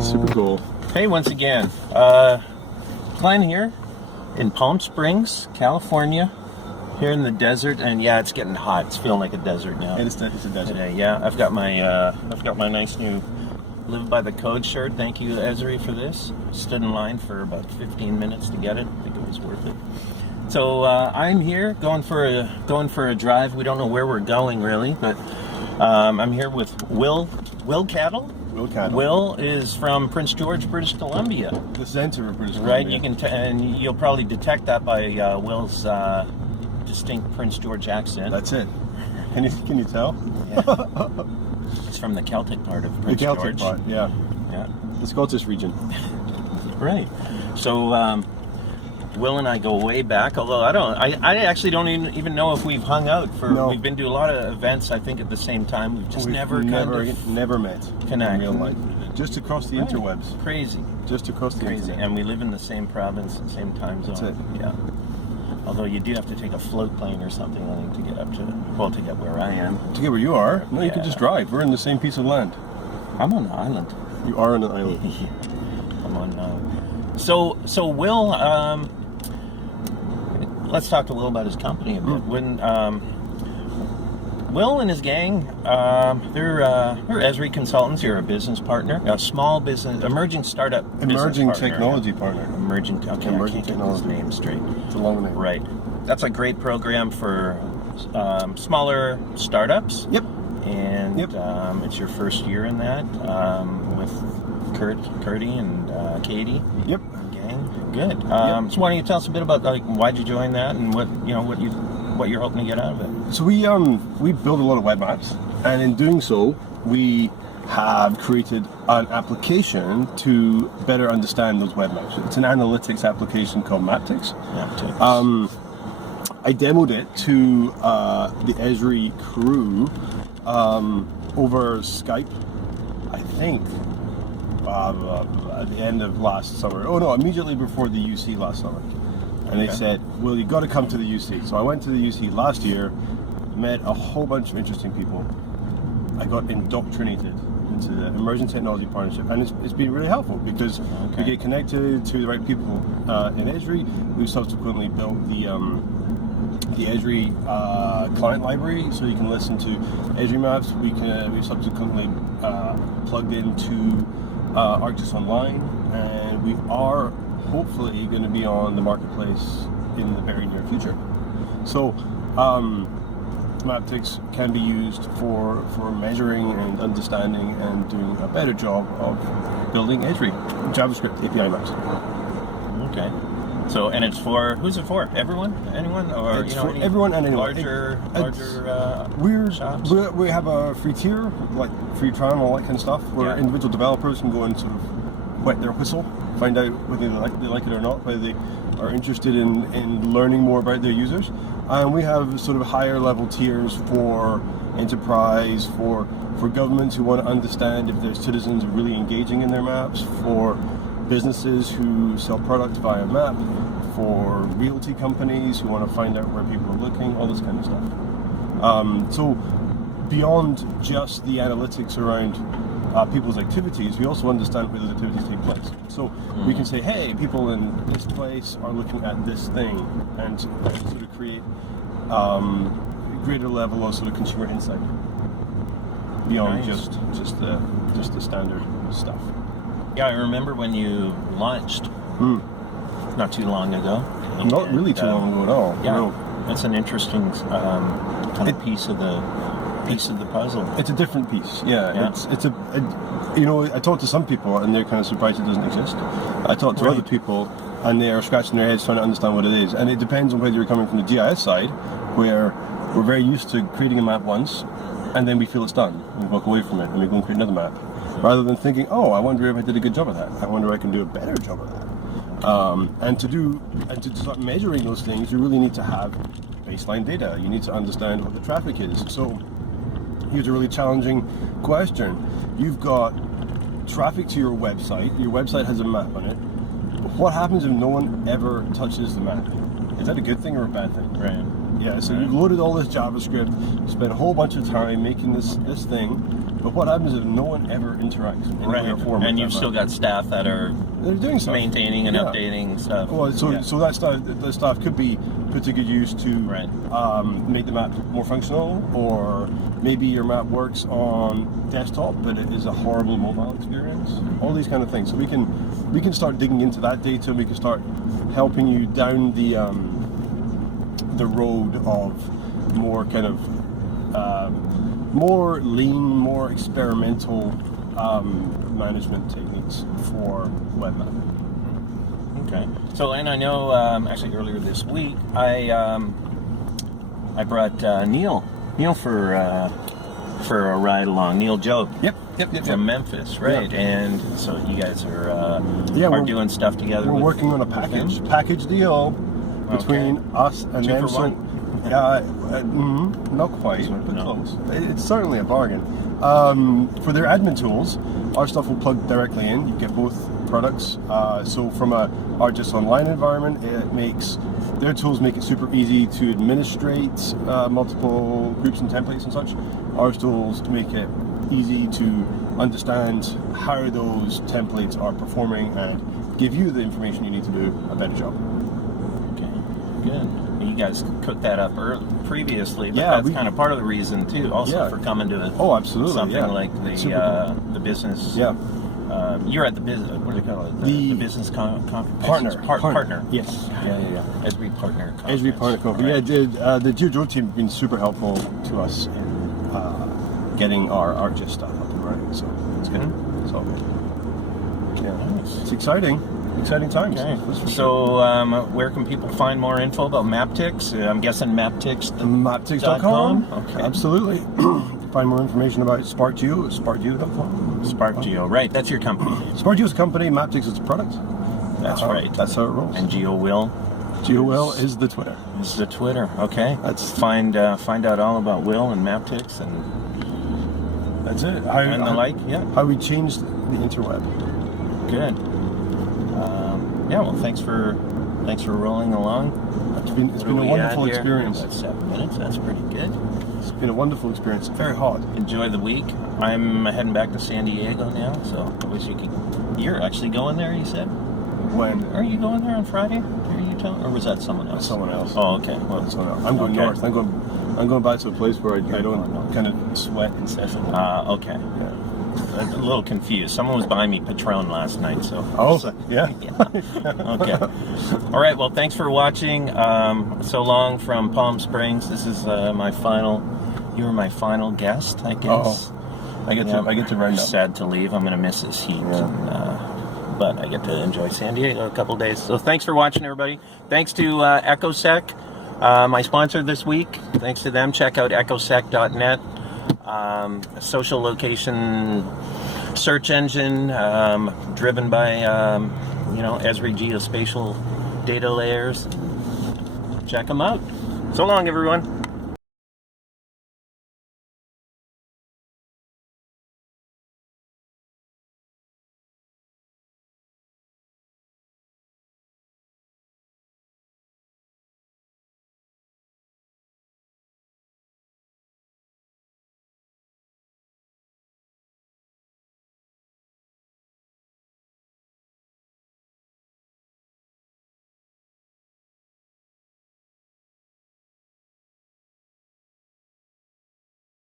Super cool. Hey, once again, Glenn here in Palm Springs, California, here in the desert, and yeah, it's getting hot. It's feeling like a desert now. It's a desert Today, yeah. I've got my nice new Live by the Code shirt. Thank you, Esri, for this. Stood in line for about 15 minutes to get it. I think it was worth it. So I'm here going for a drive. We don't know where we're going really, but I'm here with Will Cadell. Will is from Prince George, British Columbia. The center of British Columbia. Right, you can and you'll probably detect that by Will's distinct Prince George accent. That's it. Can you tell? Yeah. It's from the Celtic part of Prince George. The Celtic part, yeah. Yeah. The Scottish region. Right. So Will and I go way back, although I actually don't even know if we've hung out we've been to a lot of events, I think, at the same time. We've never met connect in real life. Just across the interwebs. Crazy. Just across the internet. And we live in the same province, the same time zone. That's it. Yeah. Although you do have to take a float plane or something, I think, to get to get where I am. To get where you are? No, you can just drive. We're in the same piece of land. I'm on an island. You are on an island. I'm on. So Will, let's talk to Will about his company a bit. When Will and his gang, they're Esri consultants. You're a business partner, a small business, emerging startup, emerging technology partner. Emerging technology name straight. It's a long name. Right. That's a great program for smaller startups. Yep. And it's your first year in that with Curdy and Katie. Yep. Gang. Good. So why don't you tell us a bit about why'd you join that and what you're hoping to get out of it? So we build a lot of web maps, and in doing so, we have created an application to better understand those web maps. It's an analytics application called Maptiks. I demoed it to the Esri crew over Skype, I think, at the end of last summer. Oh no, immediately before the UC last summer. And they said, well, you got to come to the UC. So I went to the UC last year, met a whole bunch of interesting people. I got indoctrinated into the Emerging Technology Partnership, and it's been really helpful because we get connected to the right people in Esri. We've subsequently built the Esri client library, so you can listen to Esri Maps. We subsequently plugged into ArcGIS Online, and we are hopefully going to be on the marketplace in the very near future. So Maptiks can be used for measuring and understanding and doing a better job of building Esri JavaScript API maps. Okay. So, and it's for, who's it for? Everyone? Anyone? Or it's for everyone and anyone. Larger shops? We have a free tier, like free trial and all that kind of stuff, where individual developers can go and sort of wet their whistle, find out whether they like it or not, whether they are interested in learning more about their users. And we have sort of higher level tiers for enterprise, for governments who want to understand if their citizens are really engaging in their maps, for businesses who sell products via map, for realty companies who want to find out where people are looking, all this kind of stuff. So beyond just the analytics around people's activities, we also understand where those activities take place. So we can say, hey, people in this place are looking at this thing, and sort of create a greater level of sort of consumer insight beyond just the standard stuff. Yeah, I remember when you launched not too long ago. Not really too long ago at all. Yeah, no. That's an interesting kind of piece of the puzzle. It's a different piece. Yeah. It's a I talk to some people and they're kind of surprised it doesn't exist. I talk to other people and they are scratching their heads trying to understand what it is. And it depends on whether you're coming from the GIS side, where we're very used to creating a map once and then we feel it's done. We walk away from it and we go and create another map. Rather than thinking, oh, I wonder if I did a good job of that. I wonder if I can do a better job of that. And to start measuring those things, you really need to have baseline data. You need to understand what the traffic is. So here's a really challenging question. You've got traffic to your website. Your website has a map on it. But what happens if no one ever touches the map? Is that a good thing or a bad thing? Right. Yeah, so you've loaded all this JavaScript, spent a whole bunch of time making this thing, but what happens if no one ever interacts in any way or form? And you've still got staff that are doing stuff, maintaining and updating stuff. Well, so that stuff could be put to good use to make the map more functional, or maybe your map works on desktop, but it is a horrible mobile experience. All these kind of things. So we can start digging into that data. We can start helping you down the road of more kind of more lean, more experimental management techniques for web mapping. Okay. So, and I know actually earlier this week I brought Neil for a ride along. Neil Job. Yep. From Memphis, right? Yeah. And so you guys are doing stuff together. We're working on a package deal between us and Two them. for one? Not quite, but close. It's certainly a bargain. For their admin tools, our stuff will plug directly in. You get both products. So from a ArcGIS Online environment, their tools make it super easy to administrate multiple groups and templates and such. Our tools make it easy to understand how those templates are performing and give you the information you need to do a better job. Okay, good. You guys cooked that up previously, but that's kind of part of the reason too, also for coming to absolutely, something like the business. Yeah. You're at the business. What do they call it? The business partner. Yes. Yeah. Esri partner. Esri partner conference. Right. Yeah. The GeoGeeks team have been super helpful to us in getting our ArcGIS stuff up and running. So it's good. It's all good. Yeah. Nice. It's exciting times. Okay. So where can people find more info about Maptiks? I'm guessing Maptiks. Maptiks.com. Okay. Absolutely. Find more information about Sparkgeo, sparkgeo.com. Sparkgeo, right? That's your company. Sparkgeo's a company. Maptiks is a product. That's right. That's how it rolls. And GeoWill. GeoWill is the Twitter. Is the Twitter. Okay. Let's find out all about Will and Maptiks and that's it. How we changed the interweb. Good. Well, thanks for rolling along. It's been a wonderful experience. About 7 minutes. That's pretty good. It's been a wonderful experience. Very hot. Enjoy the week. I'm heading back to San Diego now, so I wish you could. You're actually going there, you said? When? Are you going there on Friday? Or was that someone else? Someone else. Oh, okay. Well, someone else. I'm going north. I'm going back to a place where I don't kind of sweat incessantly. Okay. Yeah. A little confused. Someone was buying me Patron last night, so. Yeah. Okay. All right. Well, thanks for watching. So long from Palm Springs. This is my final. You were my final guest, I guess. I get to round up. Sad to leave. I'm going to miss this heat. Yeah. But I get to enjoy San Diego a couple days. So thanks for watching, everybody. Thanks to EchoSec, my sponsor this week. Thanks to them. Check out echosec.net. Social location search engine driven by Esri geospatial data layers. Check them out. So long, everyone.